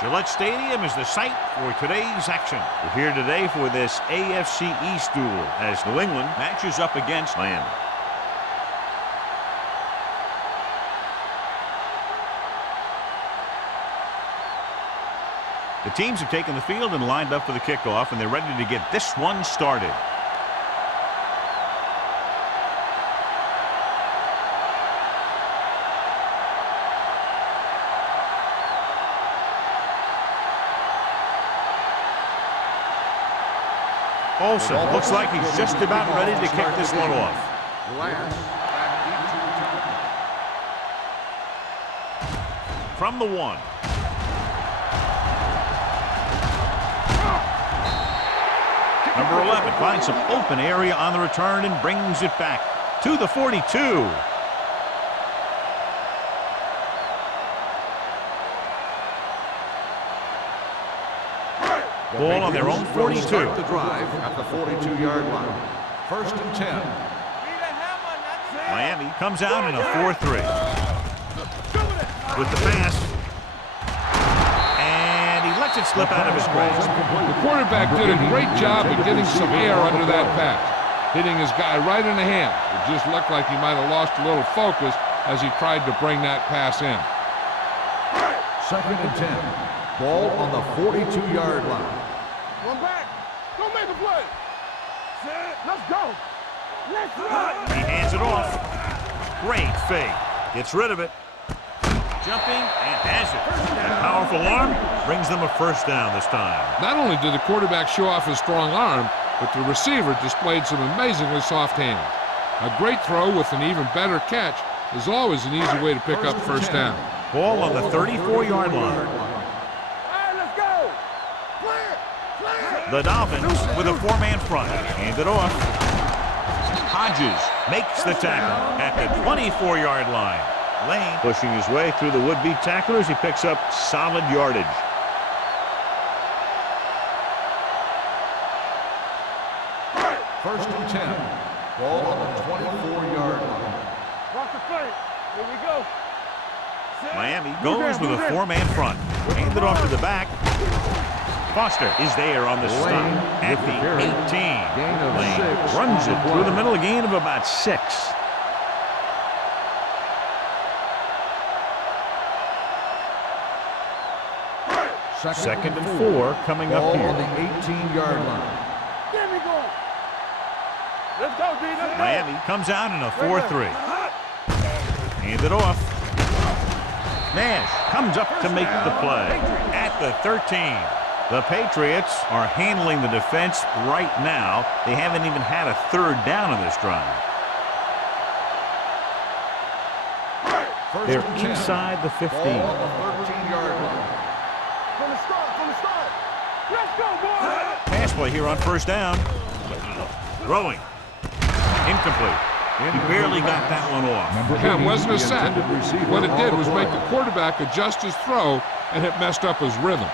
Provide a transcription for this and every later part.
Gillette Stadium is the site for today's action. We're here today for this AFC East duel as New England matches up against Miami. The teams have taken the field and lined up for the kickoff, and they're ready to get this one started. Olsen looks like he's just about ready to kick this one off. From the 1. Number 11 finds some open area on the return and brings it back to the 42. Ball on their own 42. The drive at the 42-yard line. 1st and 10. Miami comes out in a 4-3. With the pass. And he lets it slip out of his grasp. The quarterback did a great job of getting some air under that pass, hitting his guy right in the hand. It just looked like he might have lost a little focus as he tried to bring that pass in. 2nd and 10. Ball on the 42-yard line. One back. Don't make a play. Let's go. Let's run. He hands it off. Great fake. Gets rid of it. Jumping and has it. That powerful arm brings them a 1st down this time. Not only did the quarterback show off his strong arm, but the receiver displayed some amazingly soft hands. A great throw with an even better catch is always an easy way to pick up 1st down. Ball on the 34-yard line. The Dolphins with a 4-man front. Hand it off. Hodges makes the tackle at the 24-yard line. Lane pushing his way through the would-be tacklers. He picks up solid yardage. First and 10. Ball on the 24-yard line. Watch the play. Here we go. Miami goes with a 4-man front. Hand it off to the back. Foster is there on the stop at the 18. Lane runs it through the middle, a gain of about 6. Second and 4 coming up here. On the 18-yard line. There we go. Let's go, D. Let's go. Miami comes out in a 4-3. Hand it off. Nash comes up to make the play at the 13. The Patriots are handling the defense right now. They haven't even had a 3rd down in this drive. They're inside the 15. Ball on the 13-yard line. From the start. Let's go, boys. Pass play here on 1st down. Throwing. Incomplete. He barely got that one off. Yeah, it wasn't a sack. What it did was make the quarterback adjust his throw, and it messed up his rhythm.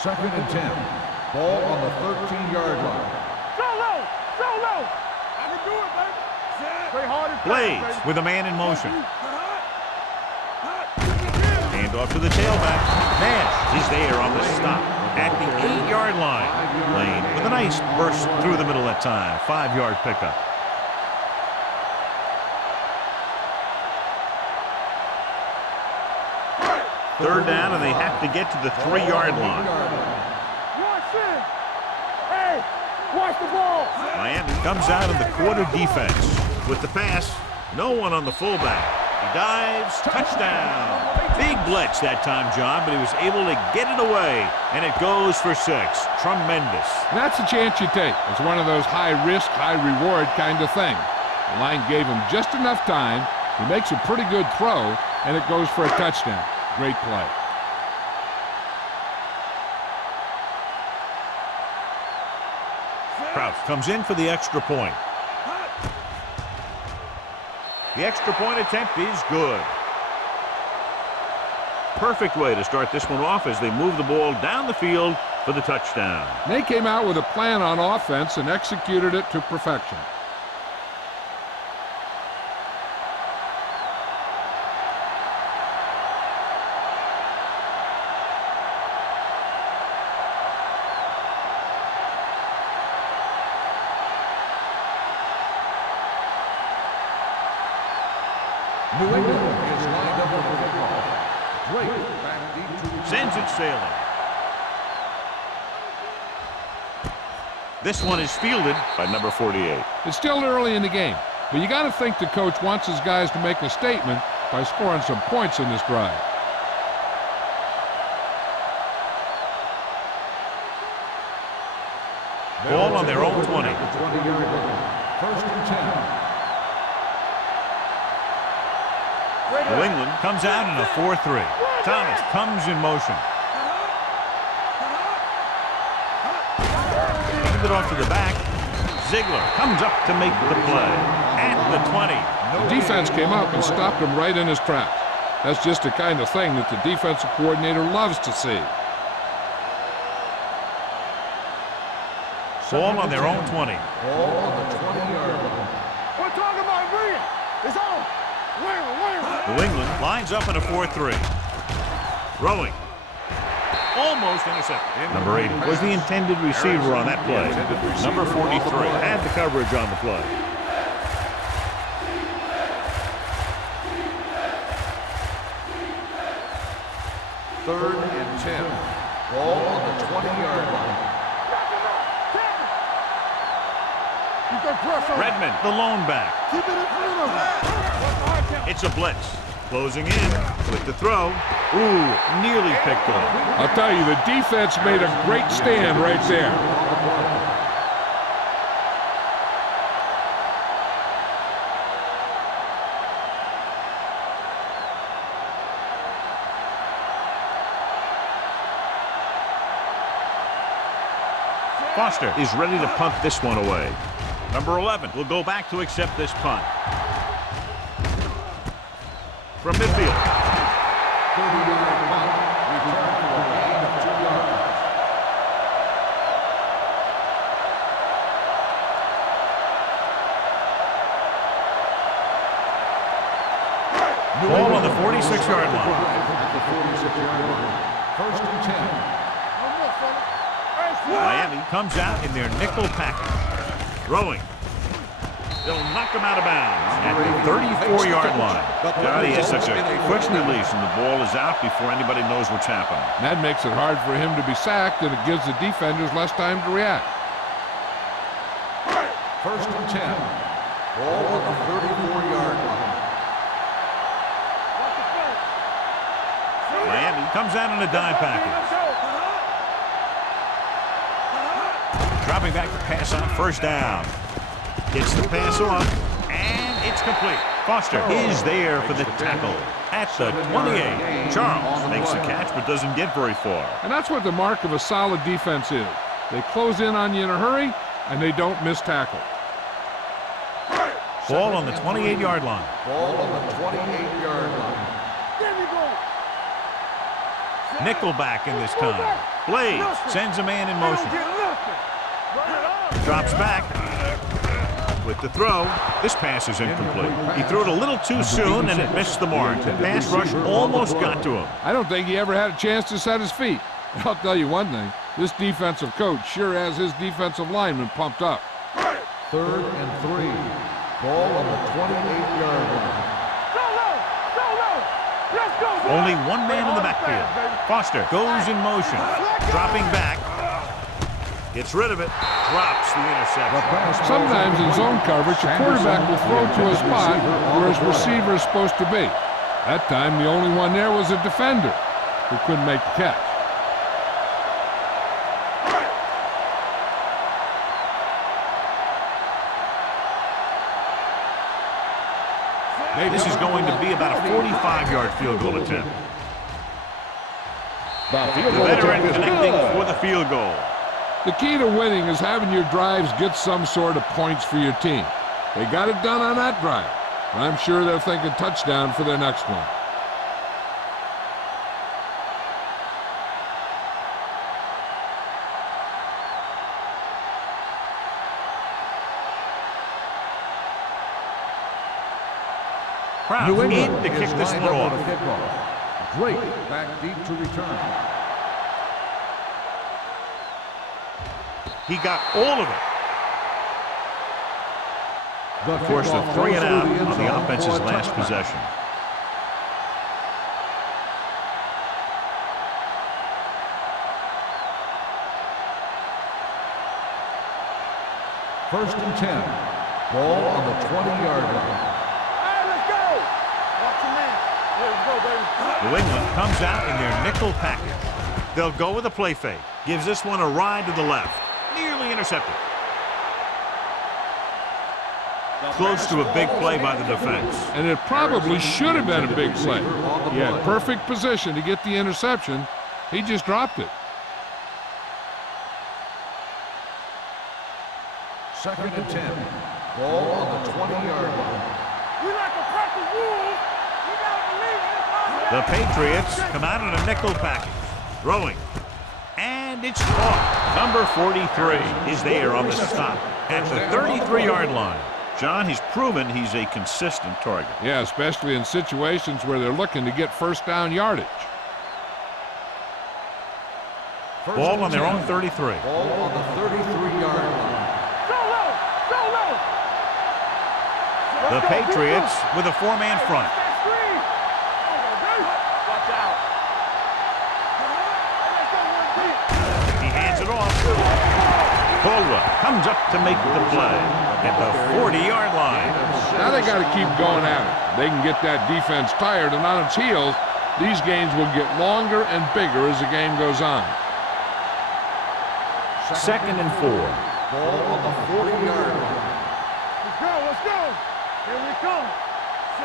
Second and 10. Ball on the 13-yard line. So low. I can do it, baby. Play hard and Blades fast, with a man in motion. Hand off to the tailback. Nash is there on the stop at the 8-yard line. Lane with a nice burst through the middle that time. 5-yard pickup. Third down, and they have to get to the 3-yard line. Watch it. Hey, watch the ball. Miami comes out of the quarter defense. With the pass, no one on the fullback. He dives, touchdown. Big blitz that time, John, but he was able to get it away, and it goes for 6. Tremendous. That's a chance you take. It's one of those high-risk, high-reward kind of thing. The line gave him just enough time. He makes a pretty good throw, and it goes for a touchdown. Great play. Kraus comes in for the extra point. The extra point attempt is good. Perfect way to start this one off as they move the ball down the field for the touchdown. They came out with a plan on offense and executed it to perfection. New England is lined up for the kickoff. Drake back deep to return. Sends it sailing. This one is fielded by number 48. It's still early in the game, but you got to think the coach wants his guys to make a statement by scoring some points in this drive. Ball on their own 20. 20-yard line. First and 10. New England comes out in a 4-3. Thomas comes in motion. Hand it off to the back. Ziegler comes up to make the play at the 20. The defense came up and stopped him right in his tracks. That's just the kind of thing that the defensive coordinator loves to see. Ball on their own 20. Ball on the 20-yard line. We're talking about Green. It's on. Where? New England lines up in a 4-3. Throwing. Almost intercepted. Number 80 was the intended receiver on that play. Number 43 had the coverage on the play. Third and 10. Ball on the 20-yard line. Redmond, the lone back. Keep it in front of him. It's a blitz. Closing in with the throw. Ooh, nearly picked off. I'll tell you, the defense made a great stand right there. Foster is ready to punt this one away. Number 11 will go back to accept this punt. From midfield. 30-yard punt. Return for a gain of 2 yards. Ball on the 46-yard line. At the 46-yard line. First and 10. Miami comes out in their nickel package. Throwing. They'll knock him out of bounds at the 34-yard line. God, he has such a quick release, and the ball is out before anybody knows what's happening. That makes it hard for him to be sacked, and it gives the defenders less time to react. First and 10. Ball on the 34-yard line. Miami comes out in a dime package. Dropping back to pass on first down. Gets the pass off, and it's complete. Foster is there for the tackle at the 28. Charles makes the catch but doesn't get very far. And that's what the mark of a solid defense is. They close in on you in a hurry, and they don't miss tackle. Ball on the 28-yard line. Ball on the 28-yard line. Nickelback in this time. Blaze sends a man in motion. Drops back with the throw. This pass is incomplete. He threw it a little too soon, and it missed the mark. The pass rush almost got to him. I don't think he ever had a chance to set his feet. I'll tell you one thing. This defensive coach sure has his defensive linemen pumped up. Third and 3. Ball on the 28-yard line. Only one man in the backfield. Foster goes in motion. Dropping back. Gets rid of it. Drops the interception. Sometimes in zone coverage, a quarterback will throw to a spot where his receiver is supposed to be. That time, the only one there was a defender who couldn't make the catch. This is going to be about a 45-yard field goal attempt. The veteran connecting for the field goal. The key to winning is having your drives get some sort of points for your team. They got it done on that drive. And I'm sure they're thinking touchdown for their next one. New in England to kick is this lined one up off. for the kickoff. Drake back deep to return. He got all of it. Of course, the 3 and out on the offense's last possession. First and 10. Ball on the 20-yard line. All right, let's go. Watch your man. Let's go, baby. New England comes out in their nickel package. They'll go with a play fake. Gives this one a ride to the left. Nearly intercepted. Close to a big play by the defense. And it probably should have been a big play. He had perfect position to get the interception. He just dropped it. Second and 10. Ball on the 20-yard line. We like to practice rules. You gotta believe it. The Patriots come out in a nickel package. Throwing. And it's caught. Number 43 is there on the stop at the 33-yard line. John, he's proven he's a consistent target. Yeah, especially in situations where they're looking to get first down yardage. Ball on their own 33. Ball on the 33-yard line. The Patriots with a four-man front. He hands it off. Caldwell comes up to make the play at the 40-yard line. Now they got to keep going at it. They can get that defense tired and on its heels. These games will get longer and bigger as the game goes on. Second and 4. Ball on the 40-yard line. Let's go. Here we come.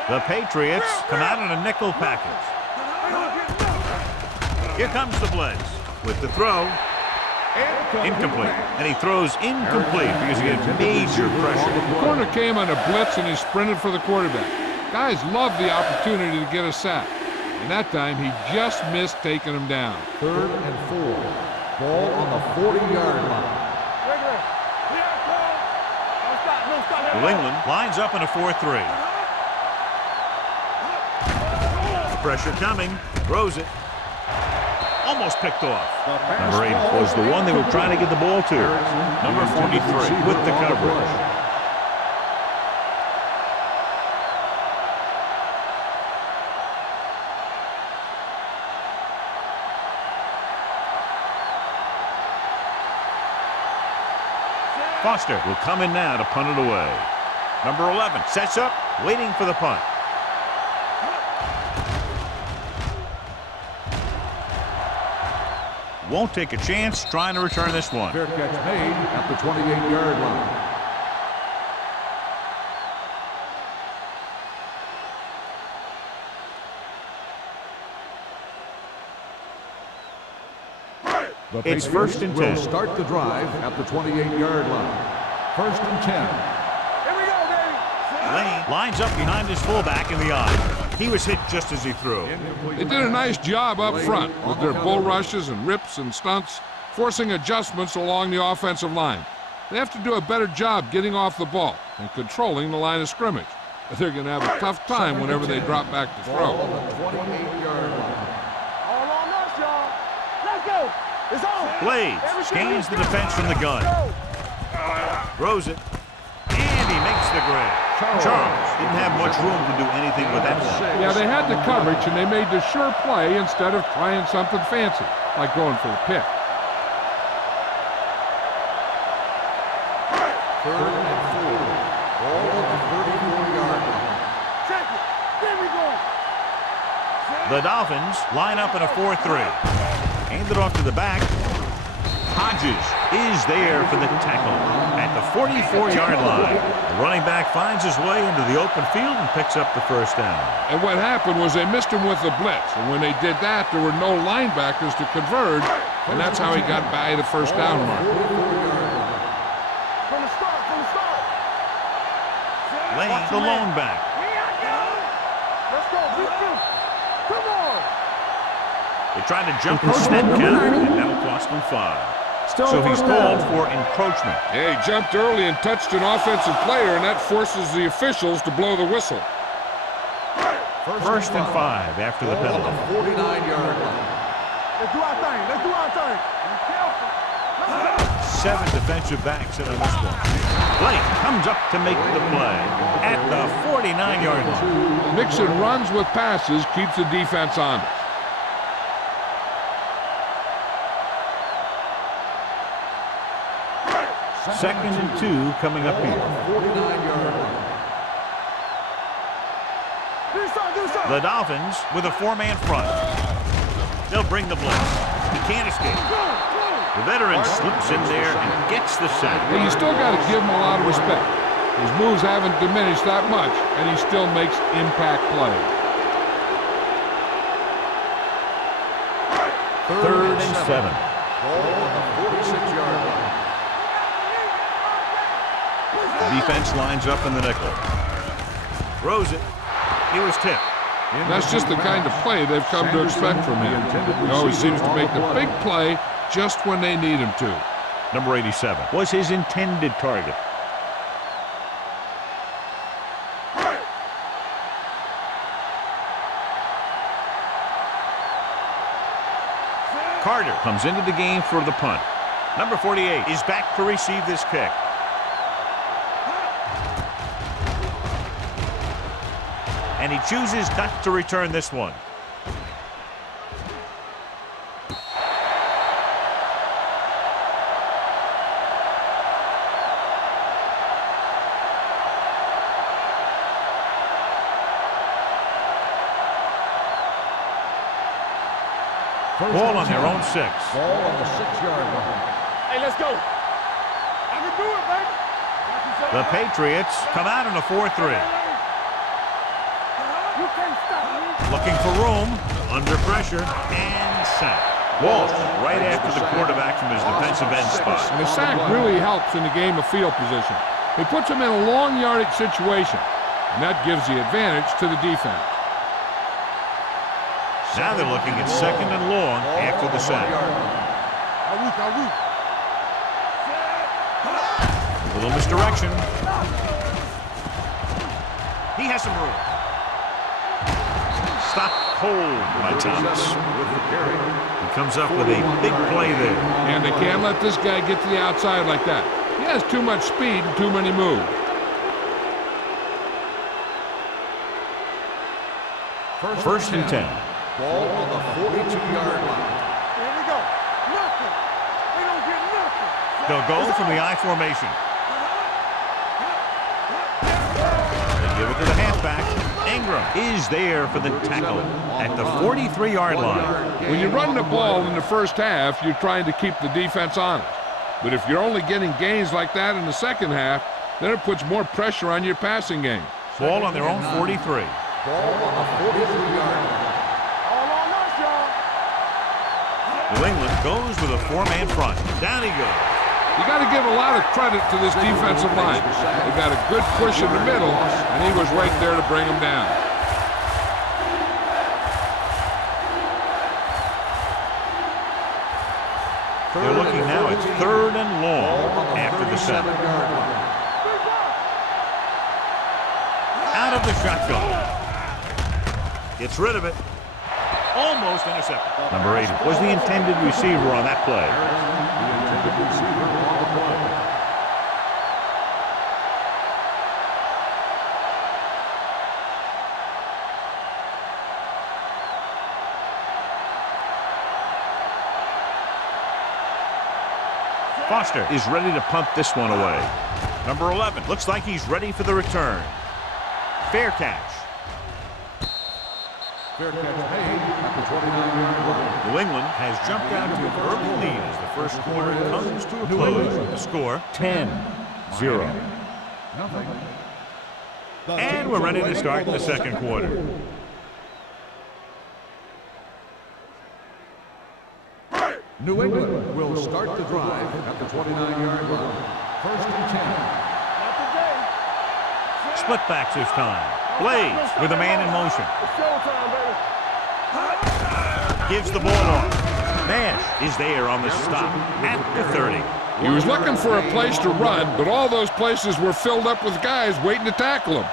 The Patriots come out in a nickel package. Here comes the blitz with the throw. Incomplete. And he throws incomplete because he gets major pressure. The corner came on a blitz and he sprinted for the quarterback. Guys love the opportunity to get a sack. And that time he just missed taking him down. Third and 4. Ball on the 40-yard line. New England lines up in a 4-3. Pressure coming. Throws it. Almost picked off. Number 8 was the one they were trying to get the ball to. Number 43 with the coverage. Foster will come in now to punt it away. Number 11 sets up, waiting for the punt. Won't take a chance trying to return this one. Fair catch made at the 28-yard line. It's first and 10. Will start the drive at the 28-yard line. First and 10. Here we go, baby. Lane lines up behind his fullback in the eye. He was hit just as he threw. They did a nice job up front with their bull rushes and rips and stunts, forcing adjustments along the offensive line. They have to do a better job getting off the ball and controlling the line of scrimmage. They're going to have a tough time whenever they drop back to throw. On the 28-yard line. All on us, y'all. Let's go. It's on. Blades scans the defense from the gun. Throws it. And he makes the grab. Charles didn't have much room to do anything with that one. Yeah, they had the coverage, and they made the sure play instead of trying something fancy, like going for the pick. Third and 4. Ball on the 34-yard line. Check it. There we go. The Dolphins line up in a 4-3. Hand it off to the back. Hodges is there for the tackle at the 44-yard line. The running back finds his way into the open field and picks up the first down. And what happened was they missed him with the blitz. And when they did that, there were no linebackers to converge. And that's how he got by the first down mark. From the start. Lane, the lone back. Let's go. Come on. They tried to jump the snap count, and that'll cost them 5. So he's called for encroachment. Yeah, he jumped early and touched an offensive player, and that forces the officials to blow the whistle. First and 5 after the penalty. 49-yard line. Let's do our thing. Be careful. 7 defensive backs in on this one. Blake comes up to make the play at the 49-yard line. Mixing runs with passes keeps the defense honest. Second and 2 coming up here. 49-yard line. The Dolphins with a 4-man front. They'll bring the blitz. He can't escape. The veteran slips in there and gets the sack. Hey, you still got to give him a lot of respect. His moves haven't diminished that much, and he still makes impact plays. Third and 7. Ball on the 46-yard line. The defense lines up in the nickel. Throws it. He was tipped. That's just the kind of play they've come to expect from him. He always seems to make the big play just when they need him to. Number 87 was his intended target. Carter comes into the game for the punt. Number 48 is back to receive this kick. And he chooses not to return this one. Ball on their own 6. Ball on the 6-yard line. Hey, let's go. I can do it, baby. The Patriots come out in a 4-3. You can't stop me. Looking for room, under pressure, and sack. Walsh right after the quarterback from his defensive end spot. And the sack really helps in the game of field position. It puts them in a long yardage situation, and that gives the advantage to the defense. Now they're looking at second and long after the sack. A little misdirection. He has some room. Stopped cold by Thomas. He comes up with a big play there. And they can't let this guy get to the outside like that. He has too much speed and too many moves. First and 10. Ball on the 42-yard line. Here we go. Nothing. They don't get nothing. They'll go from the I formation. They give it to the halfback. Ingram is there for the tackle at the 43-yard line. When you run the ball in the first half, you're trying to keep the defense honest. But if you're only getting gains like that in the second half, then it puts more pressure on your passing game. Ball on their own 43. Ball on the 43-yard line. All on us, y'all. New England goes with a 4-man front. Down he goes. You got to give a lot of credit to this defensive line. They got a good push in the middle, and he was right there to bring him down. They're looking now at third and long after the sack. Out of the shotgun. Gets rid of it. Almost intercepted. Number 8 was the intended receiver on that play. Foster is ready to punt this one away. Number 11 looks like he's ready for the return. Fair catch. Fair catch made at the 29-yard line. New England has jumped out to an early lead as the first quarter comes to a close with the score 10-0. And we're ready to start the second quarter. New England will start the drive at the 29-yard line. First and 10. Split backs this time. Blaze with a man in motion. It's showtime, baby. Gives the ball off. Nash is there on the stop at the 30. He was looking for a place to run, but all those places were filled up with guys waiting to tackle him.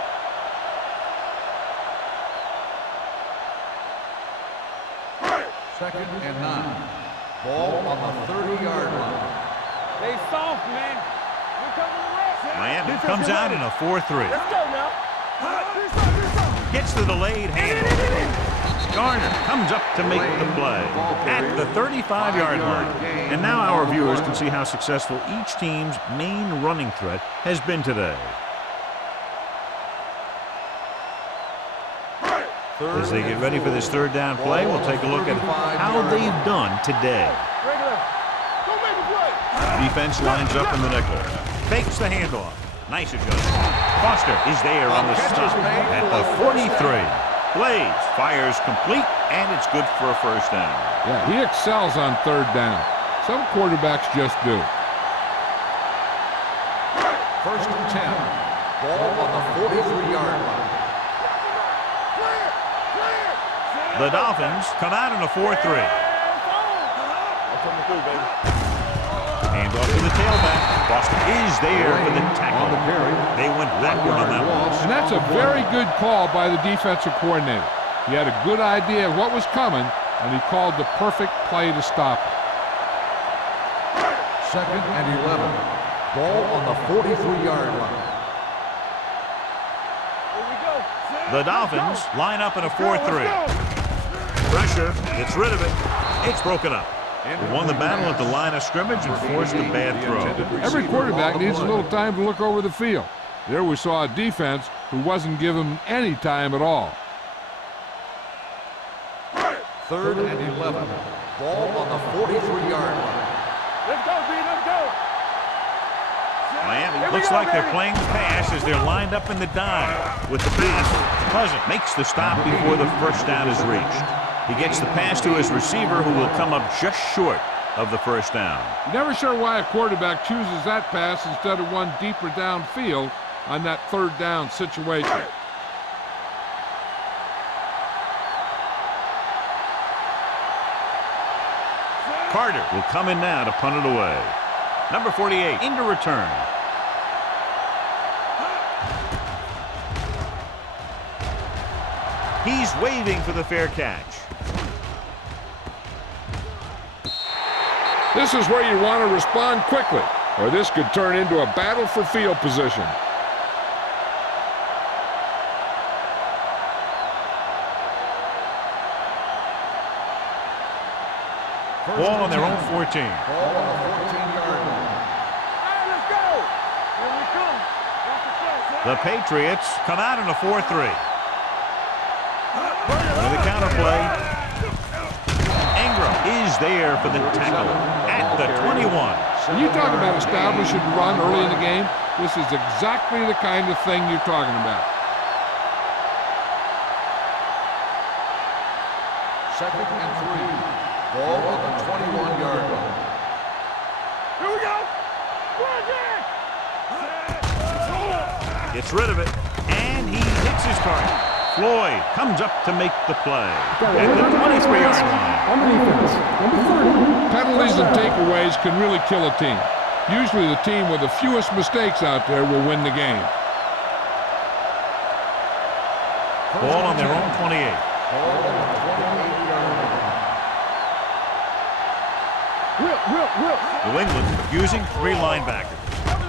Second and 9. Ball on the 30-yard line. They soft, man. We're coming to rest. Miami comes out in a 4-3. Let's go now. Gets the delayed handle. Garner comes up to make the play at the 35-yard line. And now our viewers can see how successful each team's main running threat has been today. As they get ready for this third down play, we'll take a look at how they've done today. Defense lines up in the nickel. Fakes the handoff. Nice adjustment. Foster is there on the stop at the 43. Blaze fires complete, and it's good for a first down. Yeah, he excels on third down. Some quarterbacks just do. First and 10. Ball on the 43-yard line. The Dolphins come out in a 4-3. Hand off to the tailback. Foster is there for the tackle. They went backward on that one. And that's a very good call by the defensive coordinator. He had a good idea of what was coming, and he called the perfect play to stop it. Second and 11. Ball on the 43-yard line. The Dolphins line up in a 4-3. Pressure, gets rid of it. It's broken up. They won the battle at the line of scrimmage and forced a bad throw. Every quarterback needs a little time to look over the field. There we saw a defense who wasn't given any time at all. Third and 11. Ball on the 43-yard line. Let's go, B, let's go. Miami looks like they're playing the pass as they're lined up in the dime. With the pass, Pleasant makes the stop before the first down is reached. He gets the pass to his receiver, who will come up just short of the first down. You're never sure why a quarterback chooses that pass instead of one deeper downfield on that third down situation. Carter will come in now to punt it away. Number 48 into return. He's waving for the fair catch. This is where you want to respond quickly, or this could turn into a battle for field position. Ball on their own 14. Ball on the 14-yard line. Hey, let's go. Here we come. The Patriots come out in a 4-3. With the counter play, Ingram is there for the tackle at the 21. When you talk about establishing run early in the game, this is exactly the kind of thing you're talking about. Second and 3. Ball on the 21-yard line. Here we go. Gets rid of it, and he hits his target. Floyd comes up to make the play at the 23-yard line. Penalties and takeaways can really kill a team. Usually the team with the fewest mistakes out there will win the game. Ball on their own 28. Ball on the 28-yard line. New England using 3 linebackers.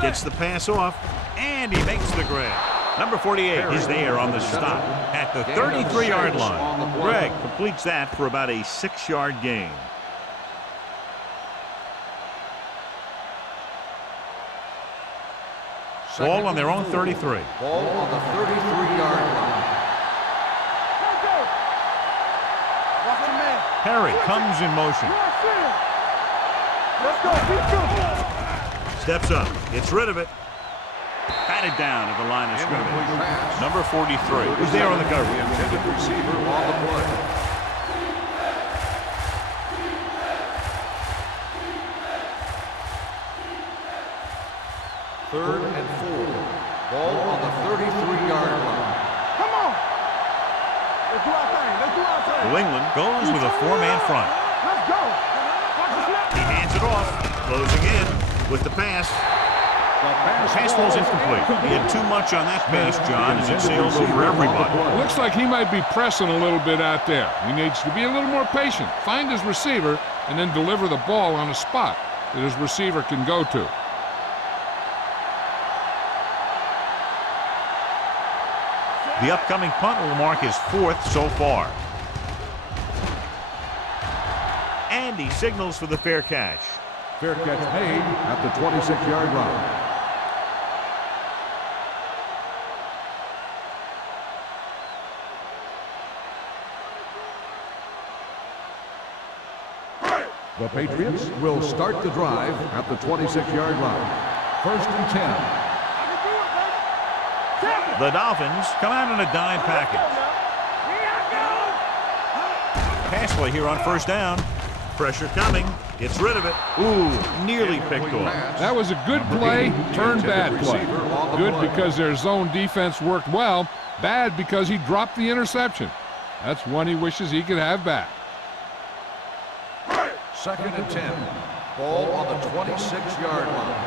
Gets the pass off, and he makes the grab. Number 48 is there on the stop at the 33-yard line. Greg completes that for about a 6-yard gain. Ball on their own 33. Ball on the 33-yard line. Perry comes in motion. Let's go, Steps up, gets rid of it. Batted down at the line of scrimmage. Number 43 is there on the cover. The intended receiver on the play. Third and 4. Ball on the 33-yard line. Come on. Let's do our thing. Let's do our thing. New England goes with a 4-man front. Let's go. Watch the snap. He hands it off, closing in with the pass. Pass falls incomplete. He had too much on that pass, John, as it sails over everybody. Looks like he might be pressing a little bit out there. He needs to be a little more patient, find his receiver, and then deliver the ball on a spot that his receiver can go to. The upcoming punt will mark his 4th so far. And he signals for the fair catch. Fair catch made at the 26-yard line. The Patriots will start the drive at the 26-yard line. 1st and 10. The Dolphins come out in a dime package. Pass play here on 1st down. Pressure coming. Gets rid of it. Ooh, nearly picked off. That was a good play, turned bad play. Good because their zone defense worked well. Bad because he dropped the interception. That's one he wishes he could have back. 2nd and 10. Ball on the 26-yard line.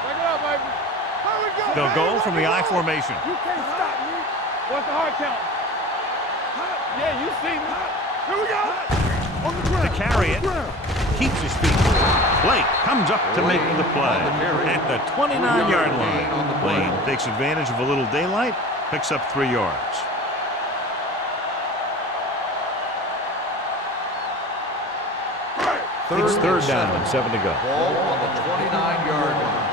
Back it up, baby. Here we go, They'll go from the I formation. You can't stop me. What's the hard count? Yeah, you see me. Here we go. On the ground. To carry it. Keeps his feet. Blake comes up to make the play at the 29-yard line. Lane takes advantage of a little daylight, picks up 3 yards. It's 3rd down and 7 to go. Ball on the 29-yard line.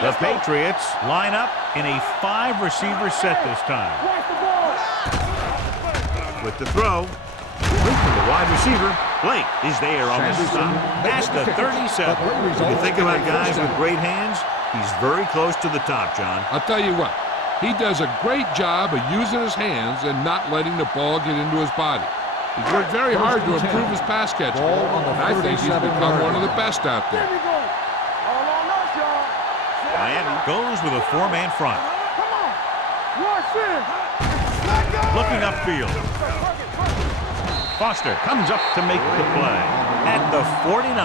The Patriots line up in a 5-receiver set this time. With the throw, from the wide receiver, Blake is there on the stop at the 37. When you think about guys with great hands, he's very close to the top, John. I'll tell you what, he does a great job of using his hands and not letting the ball get into his body. He's worked very hard to improve his pass catching, and I think he's become one of the best out there. Miami goes with a 4-man front. Looking upfield. Foster comes up to make the play at the 49.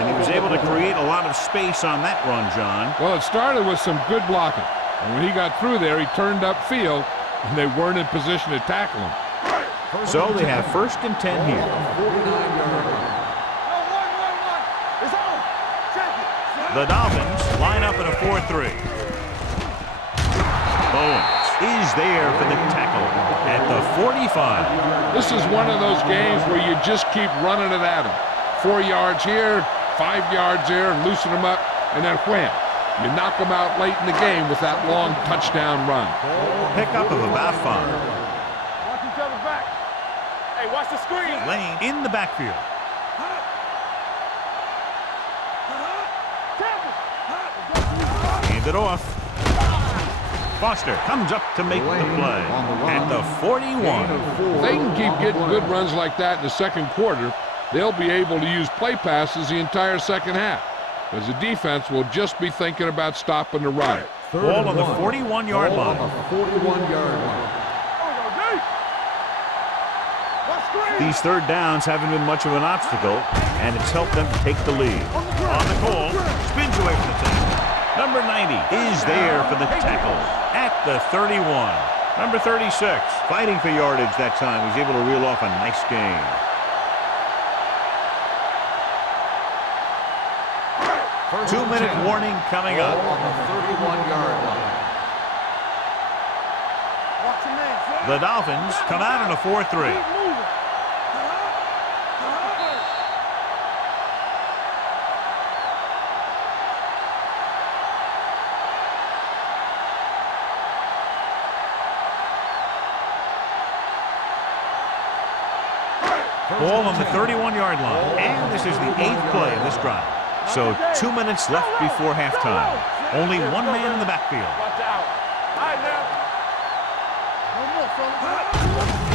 And he was able to create a lot of space on that run, John. Well, it started with some good blocking. And when he got through there, he turned upfield, and they weren't in position to tackle him. So they have 1st and 10 here. The Dolphins line up in a 4-3. Bowens is there for the tackle at the 45. This is one of those games where you just keep running it at him. 4 yards here, 5 yards there, and loosen them up, and then wham. You knock them out late in the game with that long touchdown run. Pickup of about 5. Watch each other back. Hey, watch the screen. Lane in the backfield. Hand it off. Foster comes up to make the play at the 41. If they can keep getting good runs like that in the 2nd quarter, they'll be able to use play passes the entire 2nd half, because the defense will just be thinking about stopping the run. Ball on the 41-yard line. On the 41-yard line. These 3rd downs haven't been much of an obstacle, and it's helped them take the lead. On the call, spins away from the tackle. Number 90 is there for the tackle at the 31. Number 36, fighting for yardage that time. He's able to reel off a nice gain. Two-minute warning coming up. On the 31-yard line. The Dolphins come out in a 4-3. Ball on the 31-yard line. And this is the 8th play of this drive. So 2 minutes left before halftime. Only one man in the backfield.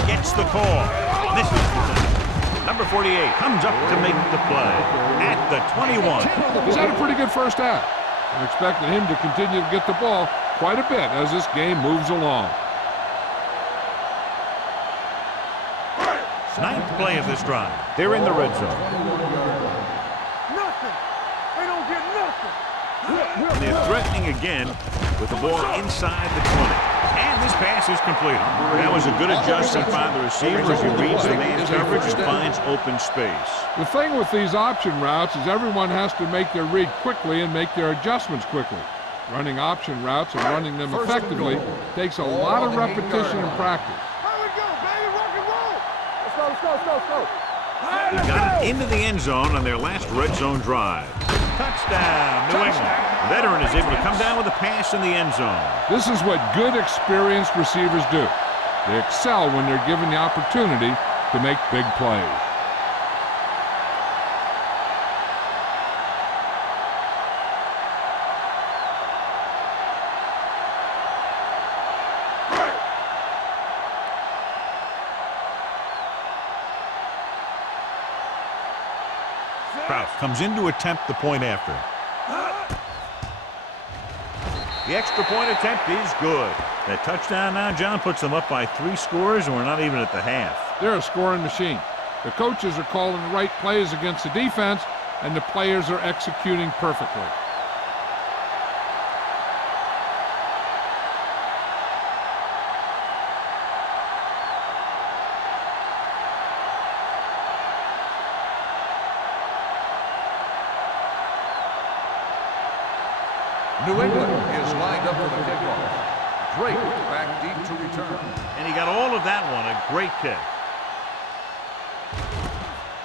Gets the call. Misses the time. Number 48 comes up to make the play at the 21. He's had a pretty good 1st half. I'm expecting him to continue to get the ball quite a bit as this game moves along. 9th play of this drive. They're in the red zone. Nothing. They don't get nothing. And they're threatening again with the ball inside the 20. And this pass is completed. That was a good adjustment by the receiver as he reads the man's coverage and finds open space. The thing with these option routes is everyone has to make their read quickly and make their adjustments quickly. Running option routes and running them effectively takes a lot of repetition and practice. Here we go, baby. Rock and roll. He got it into the end zone on their last red zone drive. Touchdown, New England. The veteran is able to come down with a pass in the end zone. This is what good, experienced receivers do. They excel when they're given the opportunity to make big plays. Kraus comes in to attempt the point after. The extra point attempt is good. That touchdown now, John, puts them up by 3 scores, and we're not even at the half. They're a scoring machine. The coaches are calling the right plays against the defense, and the players are executing perfectly. New England is lined up for the kickoff. Drake back deep to return. And he got all of that one, a great kick.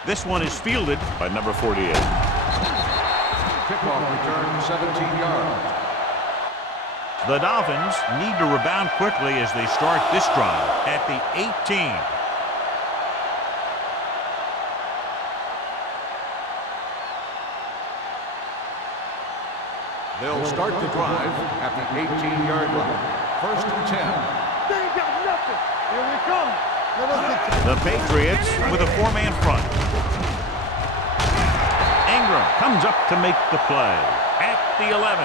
This one is fielded by number 48. Kickoff return, 17 yards. The Dolphins need to rebound quickly as they start this drive at the 18. They'll start the drive at the 18-yard line. First and 10. They ain't got nothing. Here we come. Let us get to The Patriots with a 4-man front. Ingram comes up to make the play at the 11.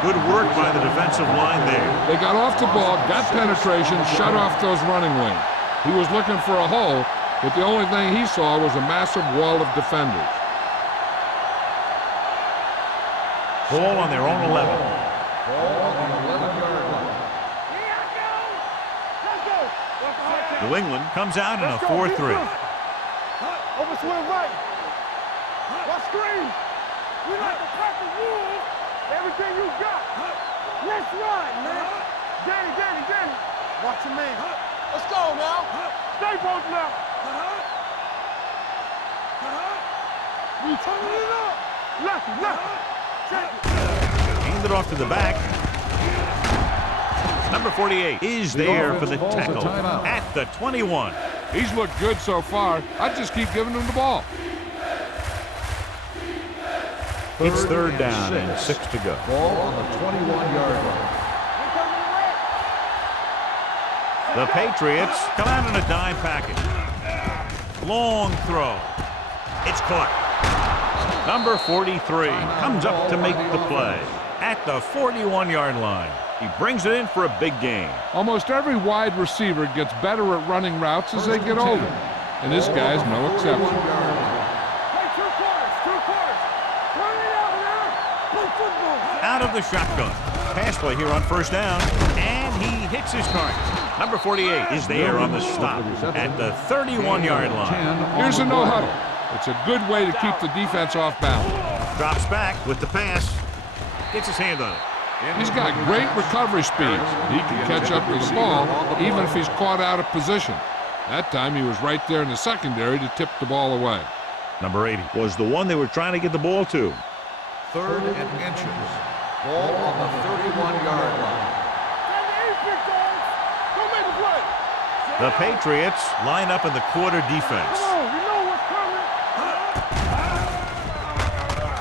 Good work by the defensive line there. They got off the ball, got penetration, shut off those running wings. He was looking for a hole, but the only thing he saw was a massive wall of defenders. Ball on their own 11. Ball on the 11-yard line. New England comes out in a 4-3. Over swing right. Watch screen. We like to pack the wolves. Everything you got. Let's run, man. Danny. Watch your man. Let's go now. Stay posted now. We turning it up. Lefty. Hand it off to the back. Number 48 is there for the tackle at the 21. He's looked good so far. I'd just keep giving him the ball. It's third down and 6 to go. Ball on the 21-yard line. The Patriots come out in a dime package. Long throw. It's caught. Number 43 comes up to make the play at the 41-yard line. He brings it in for a big gain. Almost every wide receiver gets better at running routes as they get older, and this guy's no exception. Play two quarters. Turn it out now. Play football. Out of the shotgun. Pass play here on first down, and he hits his target. Number 48 is there on the stop at the 31-yard line. Here's a no-huddle. It's a good way to keep the defense off balance. Drops back with the pass. Gets his hand on it. He's got great recovery speed. He can catch up to the ball even if he's caught out of position. That time he was right there in the secondary to tip the ball away. Number 80 was the one they were trying to get the ball to. 3rd and inches. Ball on the 31-yard line. The Patriots line up in the quarter defense.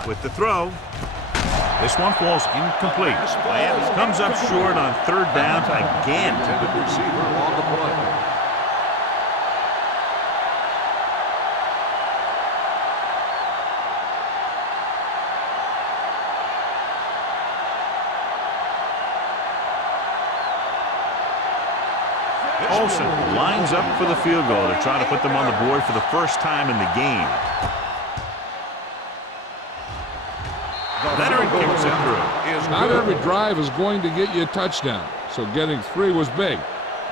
With the throw, this one falls incomplete. Miami comes up short on 3rd down again. Intended receiver on the play. Olsen lines up for the field goal to try to put them on the board for the first time in the game. Veteran kicks it through. Not every drive is going to get you a touchdown, so getting 3 was big.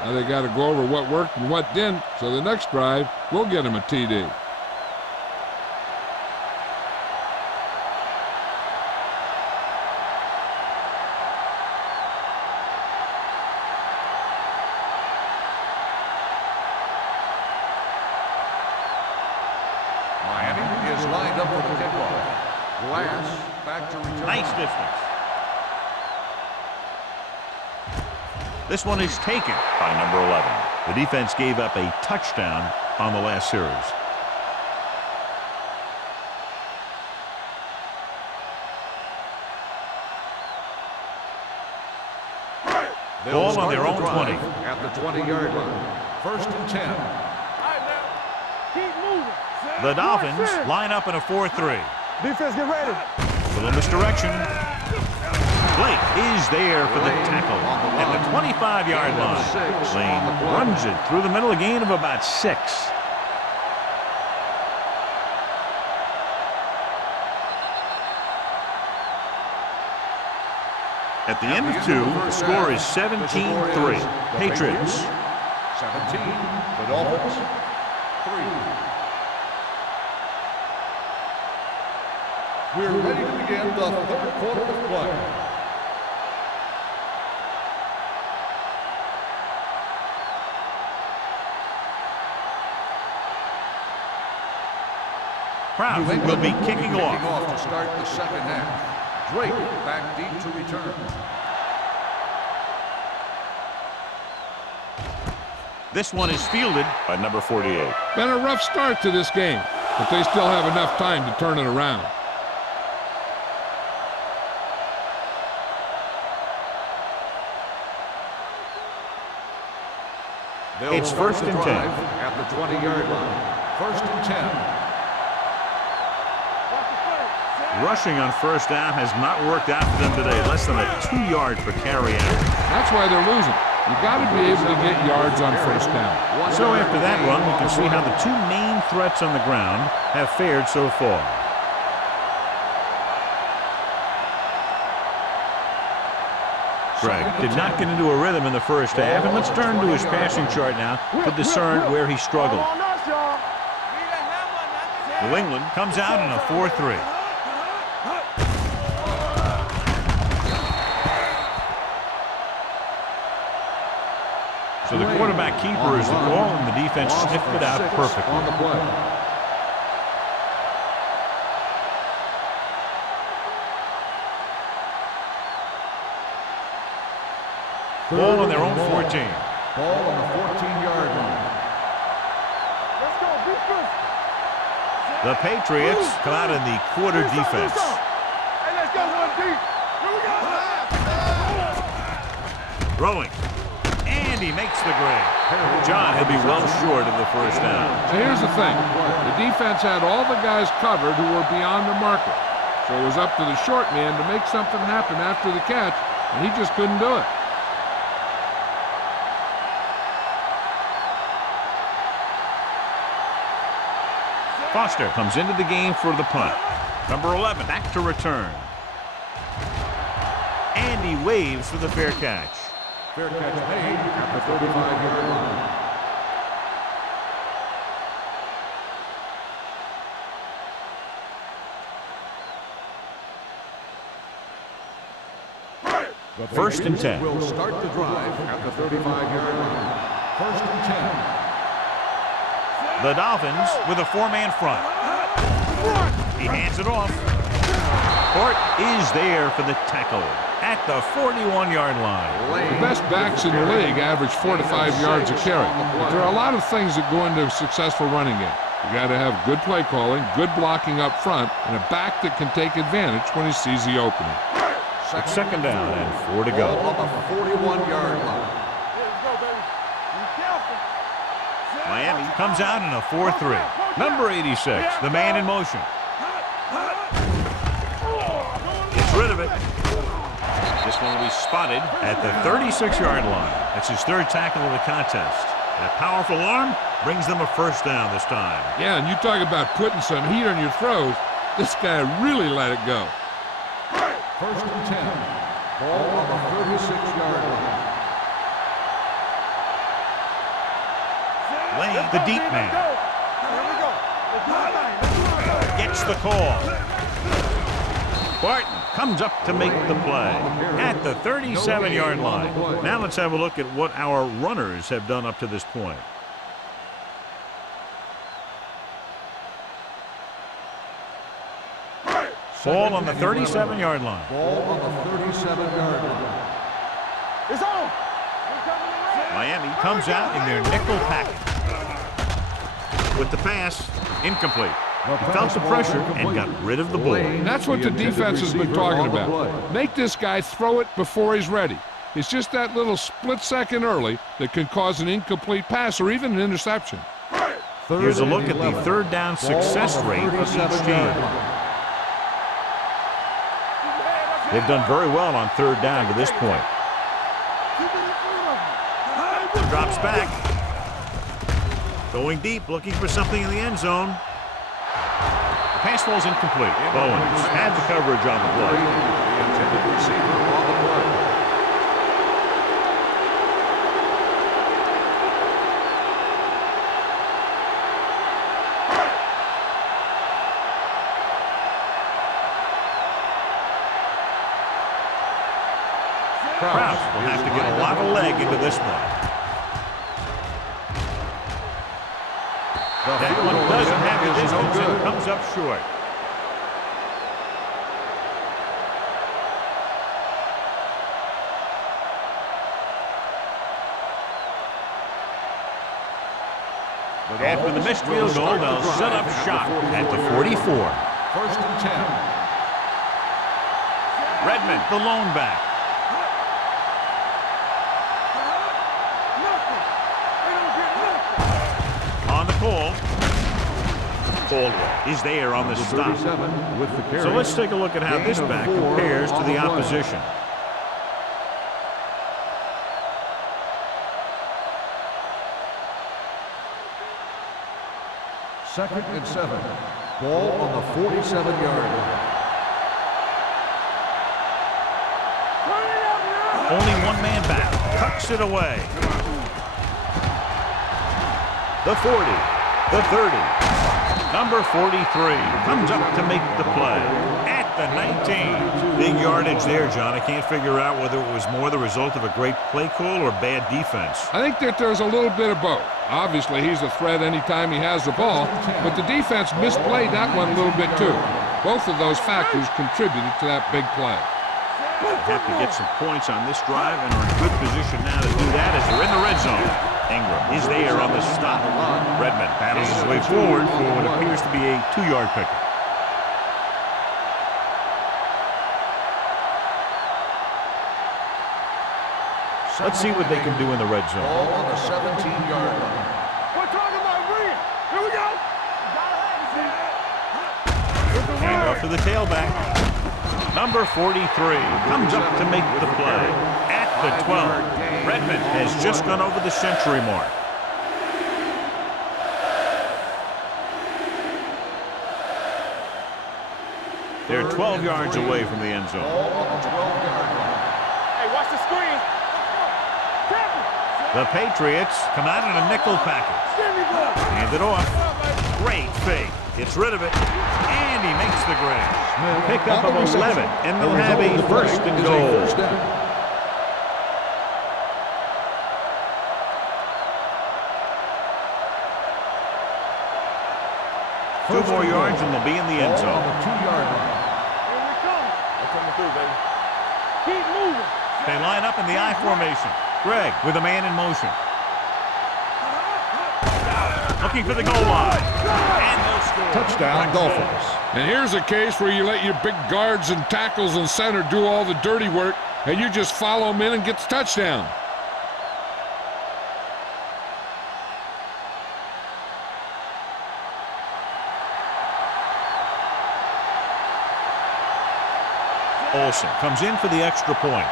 Now they got to go over what worked and what didn't, so the next drive will get him a TD. to return. Nice distance. This one is taken by number 11. The defense gave up a touchdown on the last series. Ball on their own 20. At the 20-yard line. First and 10. Keep moving. The Dolphins line up in a 4-3. Defense, get ready. Little misdirection. Blake is there for the tackle at the 25-yard line. Lane runs it through the middle, a gain of about 6. At the end of 2, the score is 17-3. Patriots. 17. The Dolphins. 3. We're ready to begin the third quarter of play. Crowd will be kicking off. To start the second half. Drake back deep to return. This one is fielded by number 48. Been a rough start to this game, but they still have enough time to turn it around. It's first and 10. At the 20-yard line. First and 10. Rushing on first down has not worked out for them today. Less than a 2-yard per carry average. That's why they're losing. You got to be able to get yards on first down. So after that run, we can see how the two main threats on the ground have fared so far. Greg did not get into a rhythm in the first half, and let's turn to his passing chart now to discern where he struggled. New England comes out in a 4-3. So the quarterback keeper is the call, and the defense sniffed it out perfectly. On the play. Ball on their own 14. Ball on the 14-yard line. Let's go, defense. The Patriots come out in the quarter defense. Hey, let's go one deep. Here we go. Throwing. And he makes the grade. John, he'll be well short of the first down. So here's the thing. The defense had all the guys covered who were beyond the marker. So it was up to the short man to make something happen after the catch, and he just couldn't do it. Foster comes into the game for the punt. Number 11 back to return. And he waves for the fair catch. Fair catch made at the 35-yard line. First and 10. Will start the drive at the 35-yard line. First and 10. The Dolphins with a 4-man front. He hands it off. Hort is there for the tackle at the 41-yard line. The best backs in the league average 4 to 5 yards a carry. But there are a lot of things that go into a successful running game. You got to have good play calling, good blocking up front, and a back that can take advantage when he sees the opening. It's second down and 4 to go. On the 41-yard line. Let's go, baby. Be careful. Miami comes out in a 4-3. Number 86, the man in motion. Gets rid of it. This one will be spotted at the 36-yard line. That's his third tackle of the contest. That powerful arm brings them a first down this time. Yeah, and you talk about putting some heat on your throws. This guy really let it go. First and 10. Ball on the 36-yard line. Lane, the deep man, gets the call. Barton comes up to make the play at the 37-yard line. Now let's have a look at what our runners have done up to this point. Ball on the 37-yard line. Ball on the 37-yard line. It's on. Miami comes out in their nickel package. With the pass, incomplete. He felt the pressure and got rid of the ball. That's what the defense has been talking about. Make this guy throw it before he's ready. It's just that little split second early that can cause an incomplete pass or even an interception. Here's a look at the third down success rate of each team. They've done very well on third down to this point. Drops back. Going deep, looking for something in the end zone. The pass falls incomplete. Bowens had the coverage on the play. Intended receiver on the play. Krause will have to get a lot of leg into this one. That one doesn't have the distance and comes up short. After the missed field goal, they'll set up shop at the 44. First and 10. Redmond, the lone back. On the call. Caldwell is there on the stop. With the carry. So let's take a look at how this back compares to the opposition. Second and 7. Ball on the 47-yard line. Only one man back. Tucks it away. The 40. The 30. Number 43 comes up to make the play at the 19. Big yardage there, John. I can't figure out whether it was more the result of a great play call or bad defense. I think that there's a little bit of both. Obviously, he's a threat anytime he has the ball, but the defense misplayed that one a little bit too. Both of those factors contributed to that big play. Have to get some points on this drive and are in good position now to do that as they're in the red zone. Ingram is there on the stop. Redmond battles his way forward for what appears to be a 2-yard pickup. Let's see what they can do in the red zone. Ball on the 17-yard line. We're talking about Reed. Here we go. Hand off to the tailback. Number 43 comes up to make the play at the 12. Redmond has just gone over the century mark. They're 12 yards away from the end zone. Ball on the 12-yard line. Hey, watch the screen. The Patriots come out in a nickel package. Hand it off. Great fake. Gets rid of it. And he makes the grab. Pickup of 11. And they'll have a first and goal. Two more yards and they'll be in the end Ball zone. on the 2-yard line. Here we come. They're coming through, baby. Keep moving. They line up in the I formation. Greg with a man in motion. Looking for the goal line. And they'll score. Touchdown, Dolphins. And here's a case where you let your big guards and tackles and center do all the dirty work, and you just follow them in and get the touchdown. Olsen comes in for the extra point.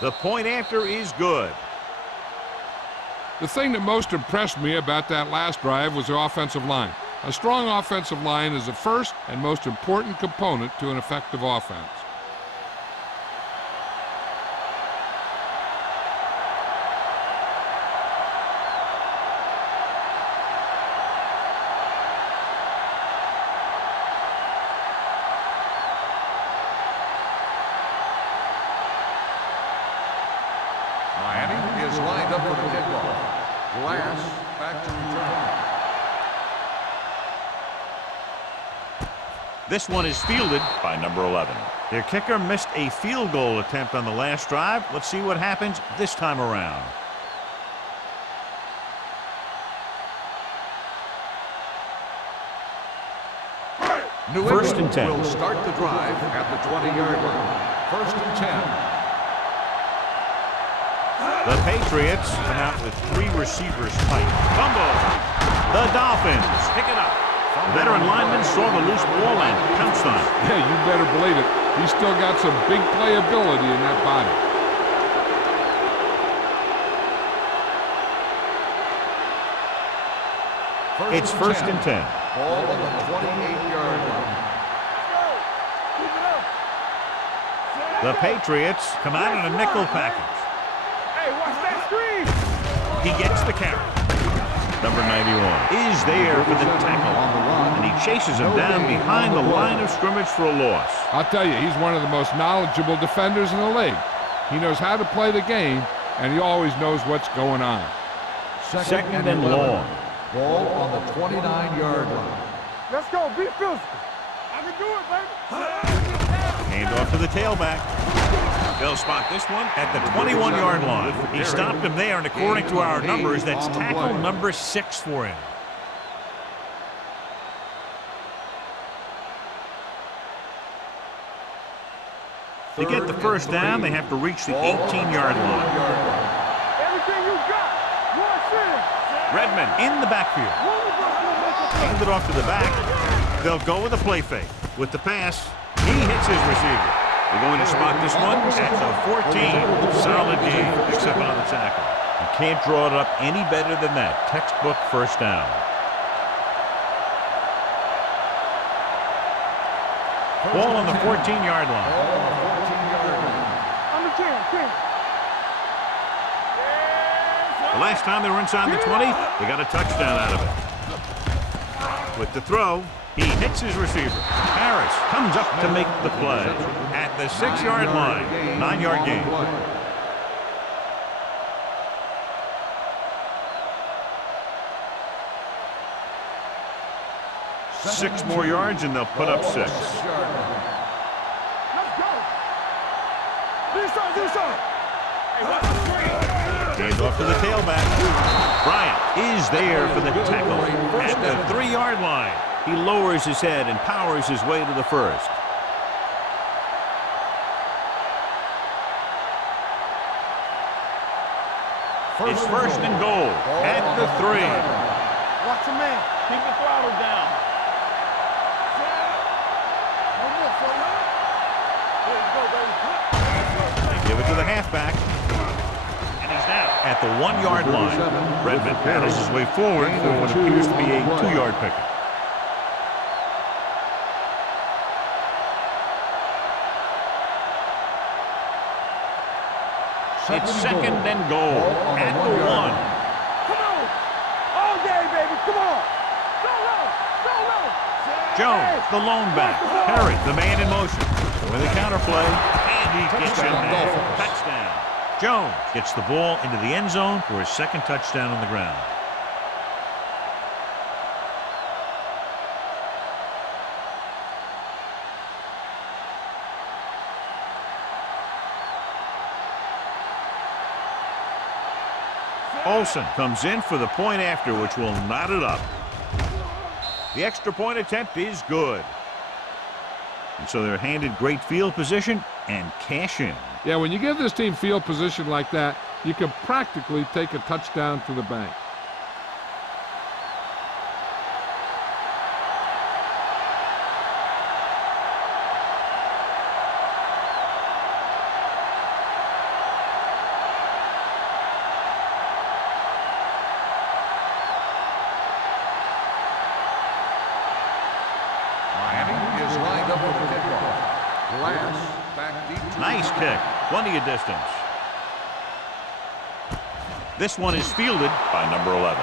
The point after is good. The thing that most impressed me about that last drive was the offensive line. A strong offensive line is the first and most important component to an effective offense. Miami is lined up for the kickoff. Glass back to return. This one is fielded by number 11. Their kicker missed a field goal attempt on the last drive. Let's see what happens this time around. First and 10. Will start the drive at the 20-yard line. First and 10. The Patriots come out with 3 receivers tight. Fumble. The Dolphins pick it up. The veteran lineman saw the loose ball and pounced on it. Yeah, you better believe it. He's still got some big playability in that body. It's first and 10. Ball on the 28-yard line. The Patriots come out in a nickel package. Hey, watch that screen. He gets the carry. Number 91 is there for the tackle, and he chases him down behind the line of scrimmage for a loss. I'll tell you, he's one of the most knowledgeable defenders in the league. He knows how to play the game, and he always knows what's going on. Second and long. Ball on the 29-yard line. Let's go. Be physical. I can do it, baby. Hand off to the tailback. They'll spot this one at the 21-yard line. He stopped him there, and according to our numbers, that's tackle number 6 for him. To get the first down, they have to reach the 18-yard line. Everything you got. Redmond in the backfield. Hand it off to the back. They'll go with a play fake. With the pass, he hits his receiver. They're going to spot this one at the 14. Solid game, except on the tackle. You can't draw it up any better than that. Textbook first down. Ball on the 14-yard line. On the 10. The last time they were inside the 20, they got a touchdown out of it. With the throw, he hits his receiver. Harris comes up to make the play at the 6-yard line. 9-yard gain. Six more yards and they'll put up 6. Let's go. Do something. Hands off to the tailback. Bryant is there for the tackle at the 3-yard line. He lowers his head and powers his way to the first. It's first and goal at the 3. Watch the man. Keep the throttle down. They give it to the halfback. And he's down at the 1-yard line. Redmond paddles his way forward for what appears to be a 2-yard pickup. It's second and goal at the 1. Come on. All day, baby. Come on. Go. Jones, the lone back. Perry, the man in motion. With a counterplay, and he gets him there. Touchdown. Jones gets the ball into the end zone for his second touchdown on the ground. Olsen comes in for the point after, which will knot it up. The extra point attempt is good. And so they're handed great field position and cash in. Yeah, when you give this team field position like that, you can practically take a touchdown to the bank. Nice kick. Plenty of distance. This one is fielded by number 11.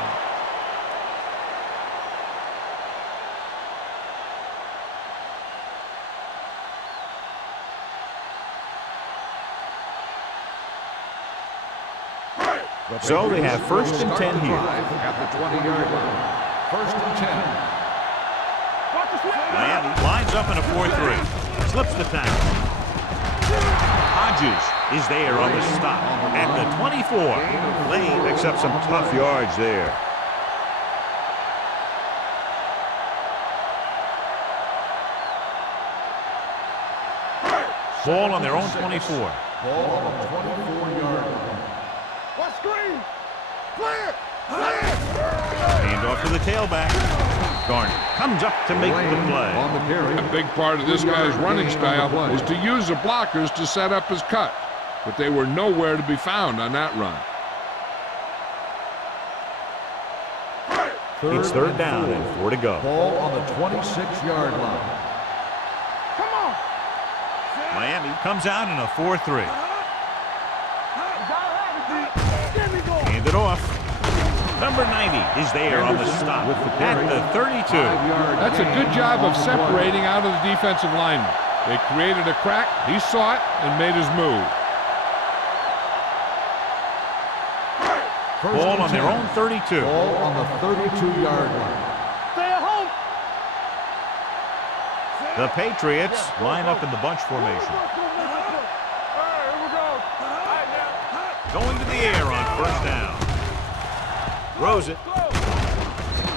So they have first and 10 here. At the 20-yard line. First and 10. Watch the switch. Miami lines up in a 4-3. Slips the tackle. Hodges is there on the stop at the 24. Lane picks up some tough yards there. Ball on their own 24. Ball on the 24-yard line. What screen? Clear! Hand off to the tailback. Garner comes up to make the play. On the carry. A big part of this guy's running style is to use the blockers to set up his cut, but they were nowhere to be found on that run. It's third down and 4 to go. Ball on the 26-yard line. Come on! Miami comes out in a 4-3. Hand it off. Number 90 is there on the stop at the 32. That's a good job of separating out of the defensive lineman. They created a crack, he saw it, and made his move. Ball on their own 32. Ball on the 32-yard line. Stay at home! The Patriots line up in the bunch formation. All right, here we go. All right, now. Going to the air on first down. Throws it.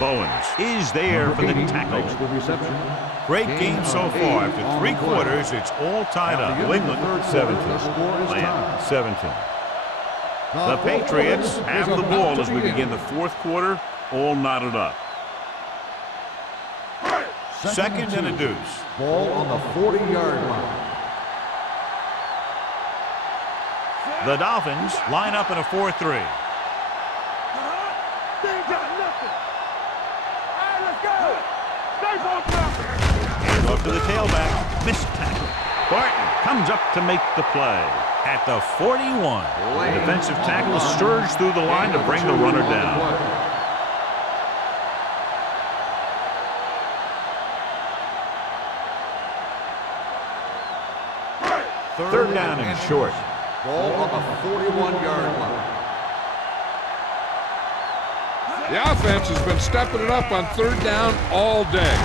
Bowens is there for the tackle. Makes the reception. Great game so far. After 3 quarters, it's all tied up. New England 17. Miami 17. The Patriots have the ball as we begin the 4th quarter, all knotted up. Second and a deuce. Ball on the 40-yard line. The Dolphins line up in a 4-3. They ain't got nothing. All right, let's go. Stay both now. Hand off to the tailback. Missed tackle. Barton comes up to make the play at the 41. The defensive tackle surged through the line to bring the runner down. Third down and short. Ball on the 41-yard line. The offense has been stepping it up on third down all day.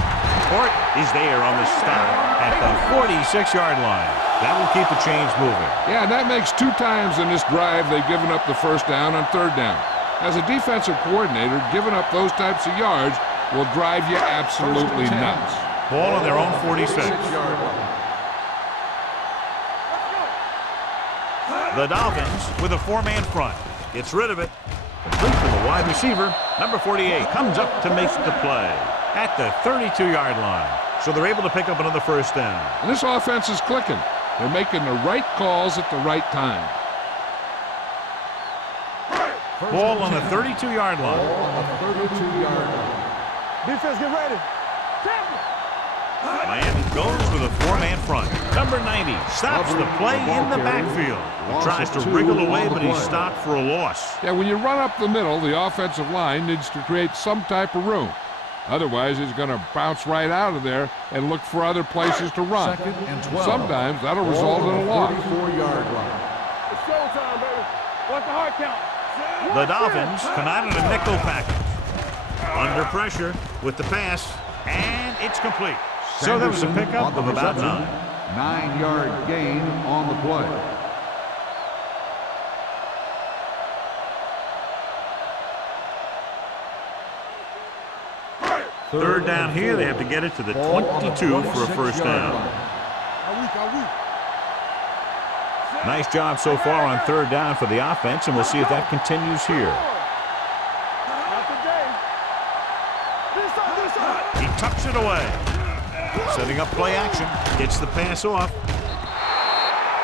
Hort is there on the stop at the 46-yard line. That will keep the chains moving. Yeah, and that makes 2 times in this drive they've given up the first down on third down. As a defensive coordinator, giving up those types of yards will drive you absolutely nuts. Ball on their own 46. The Dolphins with a 4-man front. Gets rid of it. Complete to the wide receiver. Number 48 comes up to make the play at the 32-yard line. So they're able to pick up another first down. And this offense is clicking. They're making the right calls at the right time. Ball on the 32-yard line. Ball on the 32-yard line. Defense, get ready. Miami goes with a 4-man front. Number 90 stops the play in the backfield. He tries to wriggle away, but he's stopped for a loss. Yeah, when you run up the middle, the offensive line needs to create some type of room. Otherwise, he's going to bounce right out of there and look for other places to run. Second and 12. Sometimes that'll result in a loss. 34-yard line. It's showtime, baby. What's the hard count? The Dolphins come out in a nickel package. Under pressure with the pass, and it's complete. So that was a pickup of about 9. 9-yard gain on the play. Third down here, they have to get it to the 22 for a first down. Nice job so far on third down for the offense, and we'll see if that continues here. He tucks it away. Setting up play action. Gets the pass off.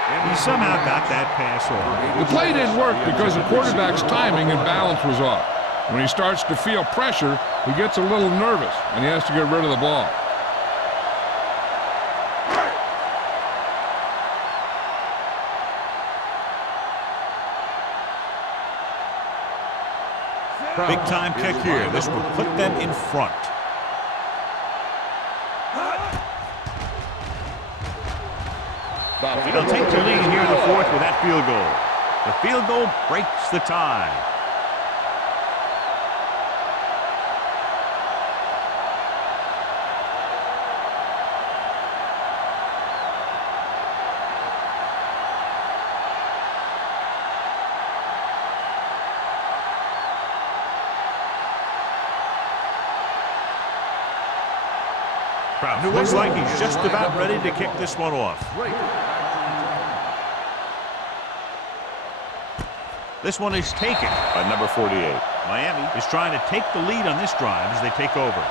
And he somehow got that pass off. The play didn't work because the quarterback's timing and balance was off. When he starts to feel pressure, he gets a little nervous, and he has to get rid of the ball. Big time kick here. This will put them in front. They'll take the lead here in the 4th with that field goal. The field goal breaks the tie. Looks like he's just about ready to kick this one off. This one is taken by number 48. Miami is trying to take the lead on this drive as they take over.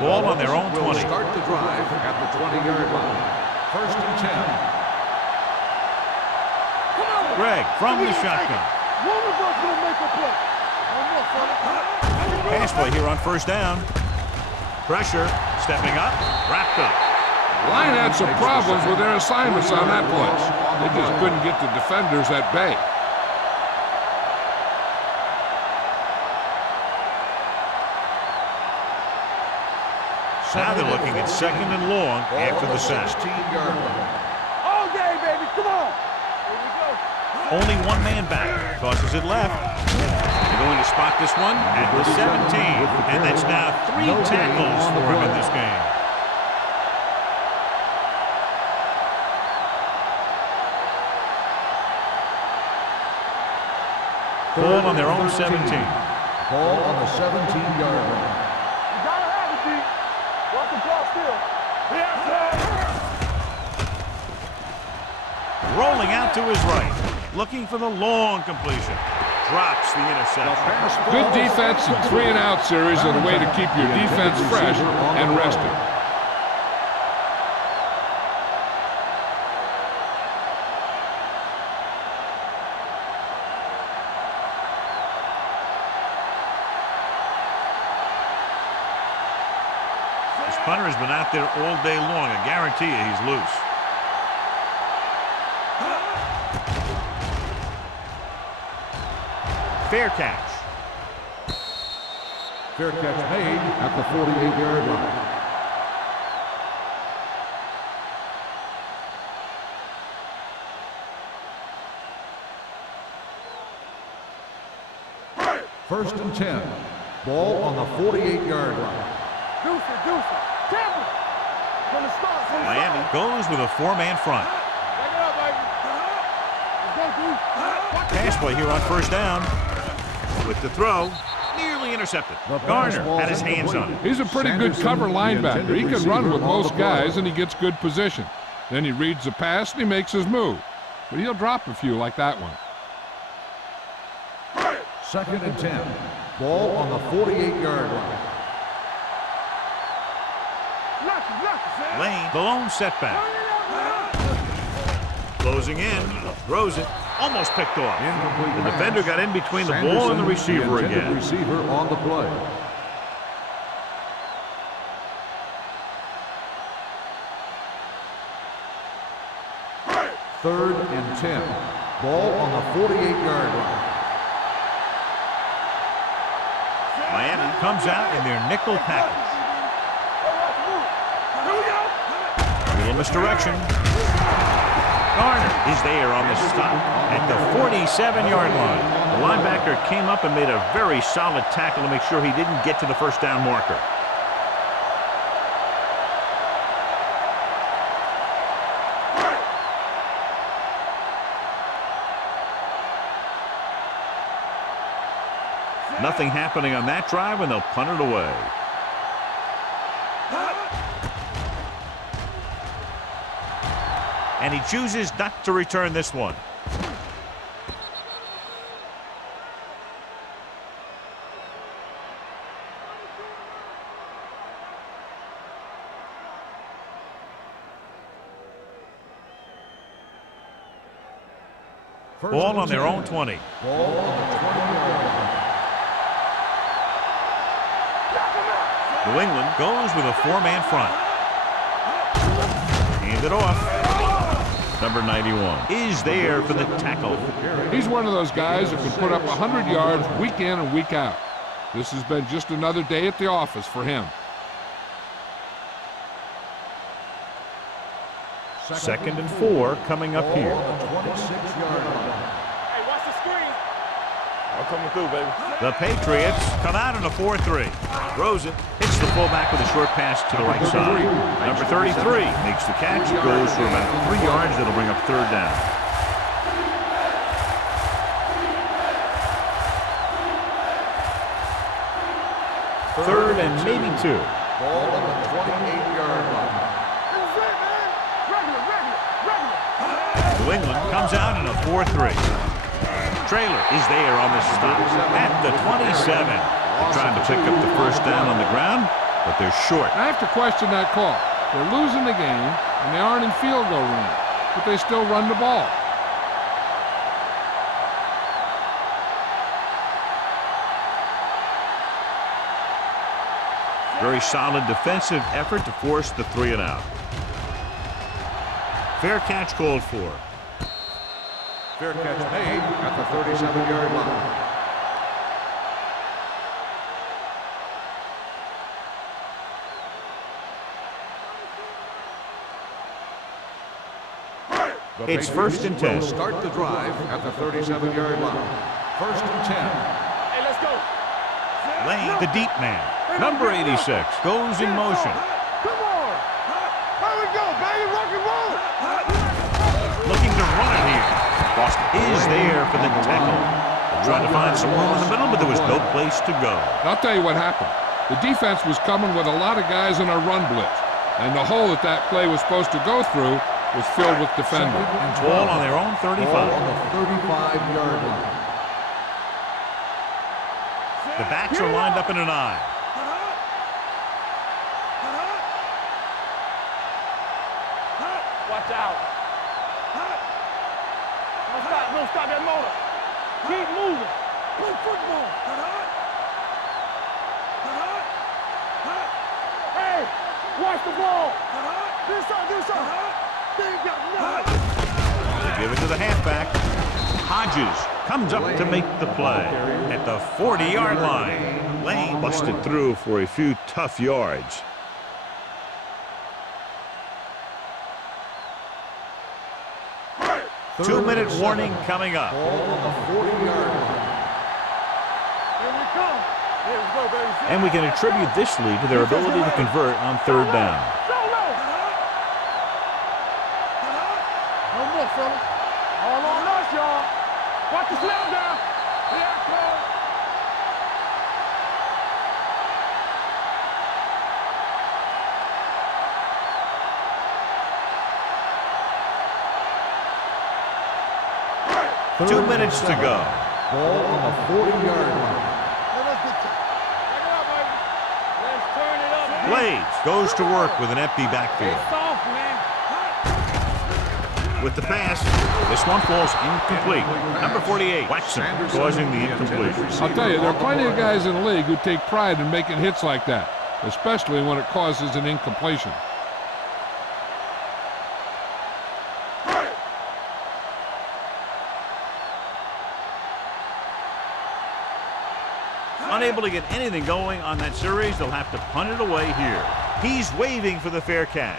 Ball on their own 20. Start the drive at the 20-yard line. First and 10. Greg from the shotgun. One of us will make a play. Pass play here on first down. Pressure, stepping up, wrapped up. Line had some problems with their assignments on that play. They just couldn't get the defenders at bay. Now they're looking at second and long after the sack. 16-yard line. All day, baby. Come on. Here we go. Only one man back. Tosses it left. They're going to spot this one at the 17. And that's now 3 tackles for him in this game. Ball on their own 17. Ball on the 17-yard line. You gotta have it, D. Watch the clock still. Yes, sir. Rolling out to his right. Looking for the long completion. Drops the interception. Good defense and 3-and-out series are the way to keep your defense fresh and rested. This punter has been out there all day long. I guarantee you he's loose. Fair catch. Fair catch made at the 48-yard line. First and 10. Ball on the 48-yard line. Deuce it. Tampa. From the start. Miami goes with a 4-man front. Back it up, baby. Let's go, D. Pass play here on first down. With the throw, nearly intercepted. Garner had his hands on it. He's a pretty good cover linebacker. He can run with most guys, and he gets good position. Then he reads the pass, and he makes his move. But he'll drop a few like that one. Second and 10. Ball on the 48-yard line. Lane, the lone setback. Closing in, throws it, almost picked off. The defender got in between the ball and the receiver again. Receiver on the play. Third and 10. Ball on the 48-yard line. Miami comes out in their nickel package. A little misdirection. Garner is there on the stop at the 47-yard line. The linebacker came up and made a very solid tackle to make sure he didn't get to the first down marker. Nothing happening on that drive, and they'll punt it away. And he chooses not to return this one. Ball on their own 20. Ball on the 20-yard line. New England goes with a 4-man front. Hand it off. Number 91 is there for the tackle. He's one of those guys who can put up 100 yards week in and week out. This has been just another day at the office for him. Second and 4 coming up here. Ball on the 26-yard line. Hey, watch the screen. I'm coming through, baby. The Patriots come out in a 4-3. Throws it, hits the fullback with a short pass to the right side. Number 33 makes the catch, goes for about 3 yards. That'll bring up third down. 3rd and maybe 2. Ball on the 28-yard line. That's it, man. Regular. New England comes out in a 4-3. Trailer is there on the stop at the 27. They're trying to pick up the first down on the ground, but they're short. I have to question that call. They're losing the game, and they aren't in field goal range, but they still run the ball. Very solid defensive effort to force the 3 and out. Fair catch called for. Fair catch made at the 37-yard line. It's 1st and 10. Will start the drive at the 37-yard line. 1st and 10. Hey, let's go. Lane, the deep man. Number 86 goes in motion. Come on. Here we go, baby. Rock and roll. Looking to run it here. Boston is there for the tackle. They're trying to find some room in the middle, but there was no place to go. I'll tell you what happened. The defense was coming with a lot of guys in a run blitz, and the hole that play was supposed to go through was filled with defenders. Ball on their own 35. Ball on the 35-yard line. The backs are lined up in an I. Watch out. Don't stop that motor. Keep moving. Play football. Hey, watch the ball. Do something. They ain't got nothing. They give it to the halfback. Hodges comes up to make the play at the 40-yard line. Lane busted through for a few tough yards. Two-minute warning coming up. Ball on the 40-yard line. Here we come. Here we go, baby. And we can attribute this lead to their ability to convert on 3rd down. Solo. No more, fella. All on us, y'all. Watch the slam down. Here I come. Two minutes to go. Ball on the 40-yard line. Let's turn it up. Blades goes to work with an empty backfield. It's soft, man. With the pass, this one falls incomplete. Number 48, Waxman, causing the incompletion. I'll tell you, there are plenty of guys in the league who take pride in making hits like that, especially when it causes an incompletion. Unable to get anything going on that series, they'll have to punt it away here. He's waving for the fair catch.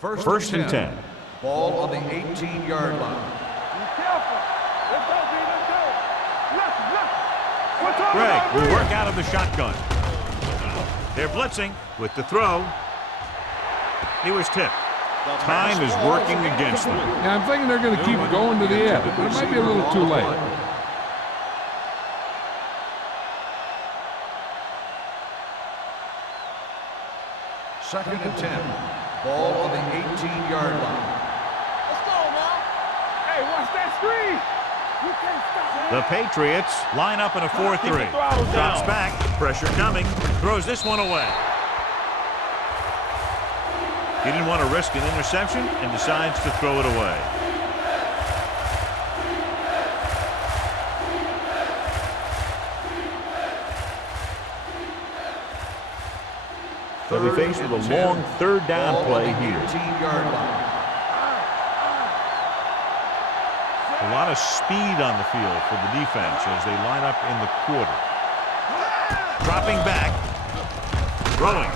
First and 10. Ball on the 18-yard line. Be careful. Let's go, B. Let's go. Left. What's up, Greg will work out of the shotgun. They're blitzing with the throw. He was tipped. Time is working against them. Yeah, I'm thinking they're going to keep going to the end, but it might be a little too late. Second and 10. Ball on the 18-yard line. Let's go, now. Hey, watch that screen. You can't stop it. The Patriots line up in a 4-3. Drops back, pressure coming, throws this one away. He didn't want to risk an interception and decides to throw it away. They'll be faced with a long 3rd down play here. 18-yard line. A lot of speed on the field for the defense as they line up in the quarter. Dropping back. Throwing.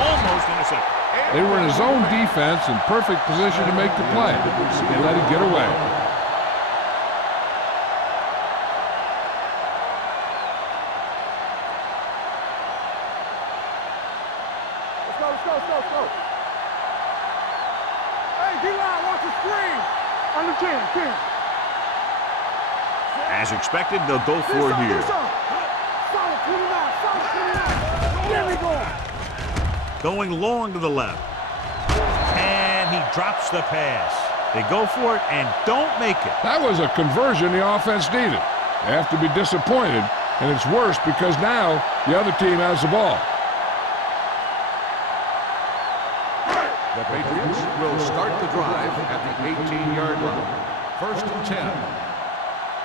Almost intercepted. They were in a zone defense in perfect position to make the play. They let it get away. let's go. Hey, D-line, watch the screen. Under 10. As expected, they'll go for it here. Solid 29. There we go. Going long to the left. And he drops the pass. They go for it and don't make it. That was a conversion the offense needed. They have to be disappointed, and it's worse because now the other team has the ball. The Patriots will start the drive at the 18-yard line. 1st and 10.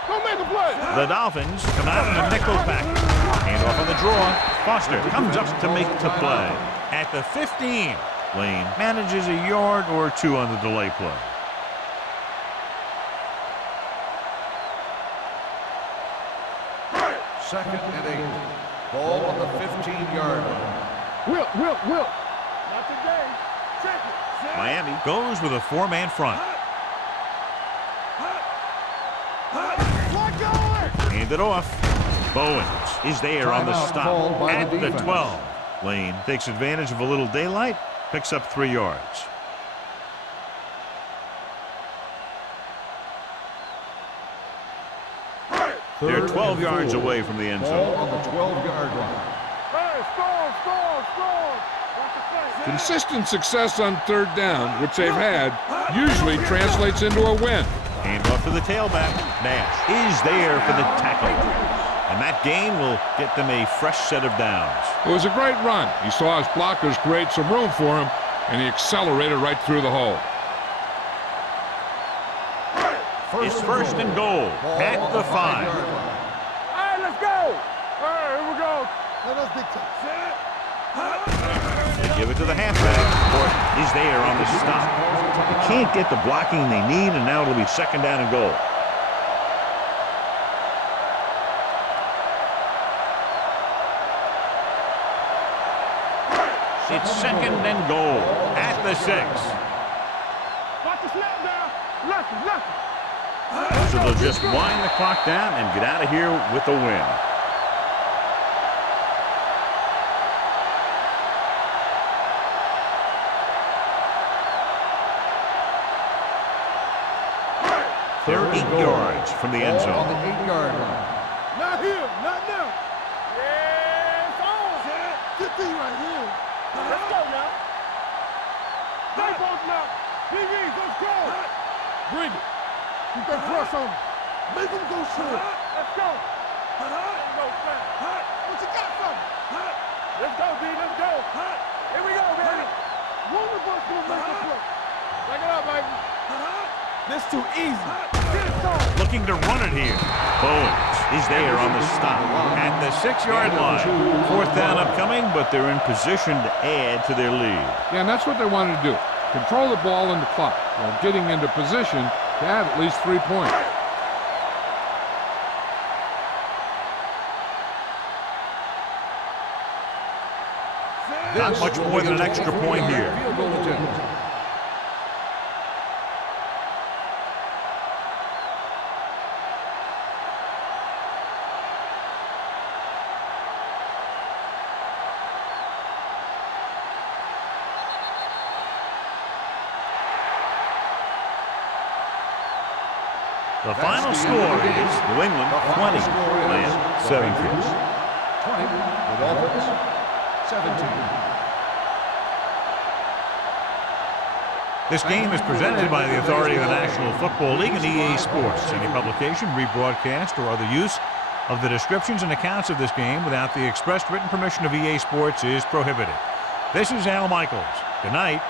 Don't make a play. The Dolphins come out in a nickel package. Hand off on the draw. Foster comes up to make the play. At the 15, Lane manages a yard or two on the delay play. Second and 8. Ball on the 15-yard line. Will. Not today. Check it. Miami goes with a four-man front. Hand it off. Bowens is there on the stop at the 12. Lane takes advantage of a little daylight, picks up 3 yards. They're 12 yards away from the end zone. Ball on the 12-yard line. Hey, score. Consistent success on 3rd down, which they've had, usually translates into a win. Hand off to the tailback. Nash is there for the tackle. And that gain will get them a fresh set of downs. It was a great run. He saw his blockers create some room for him, and he accelerated right through the hole. It's 1st and goal at the 5. All right, let's go. All right, here we go. Let's dictate. They give it to the halfback. Court is there on the stop. They can't get the blocking they need, and now it'll be 2nd down and goal. It's 2nd and goal at the 6. Watch the snap down. Left. So they'll just wind the clock down and get out of here with a win. They're 8 yards from the end Ball zone. on the 8-yard line. Not here, not now. Yeah, it's on. Good thing right here. Let's go now. Stay both now. PVs, let's go. Bring it. Keep that press on him. Make him go short. Let's go. What you got from him? Let's go, D. Let's go. Here we go, baby. One of us gonna make a play. Back it up, baby. This too easy. Get it going. Looking to run it here. Bowens is there on the stop at the 6-yard line. 4th down upcoming, but they're in position to add to their lead. Yeah, and that's what they wanted to do. Control the ball and the clock while getting into position to add at least 3 points. Not much more than an extra point here. Field goal attempt. The final score is New England 20, Atlanta 17. 20, the Dolphins 17. This game is presented by the authority of the National Football League and EA Sports. Any publication, rebroadcast, or other use of the descriptions and accounts of this game without the expressed written permission of EA Sports is prohibited. This is Al Michaels. Good night.